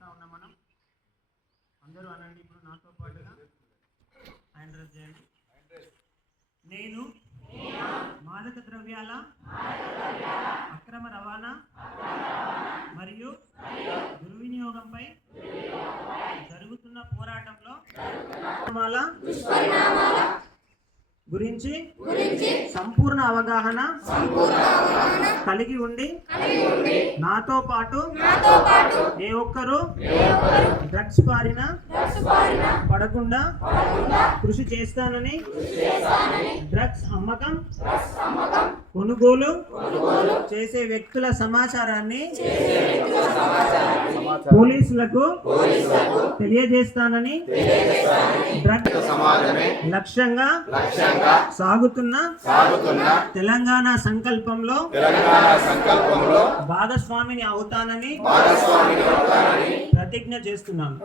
చేస్తా ఉన్నాం మనం. అందరూ అనండి ఇప్పుడు నాతో పాటుగా. హ్యాండ్ రైజ్ చేయండి. నేను మాదక ద్రవ్యాల అక్రమ రవాణా మరియు దుర్వినియోగంపై జరుగుతున్న పోరాటంలో గురించి సంపూర్ణ అవగాహన కలిగి ఉండి నాతో పాటు ఏ ఒక్కరూ డ్రగ్స్ బారిన పడకుండా కృషి చేస్తానని డ్రగ్స్ అమ్మకం కొనుగోలు చేసే వ్యక్తుల సమాచారాన్ని పోలీసులకు తెలియజేస్తానని డ్రగ్ లక్ష్యంగా సాగుతున్న తెలంగాణ సంకల్పంలో భాగస్వామిని అవుతానని ప్రతిజ్ఞ చేస్తున్నాను.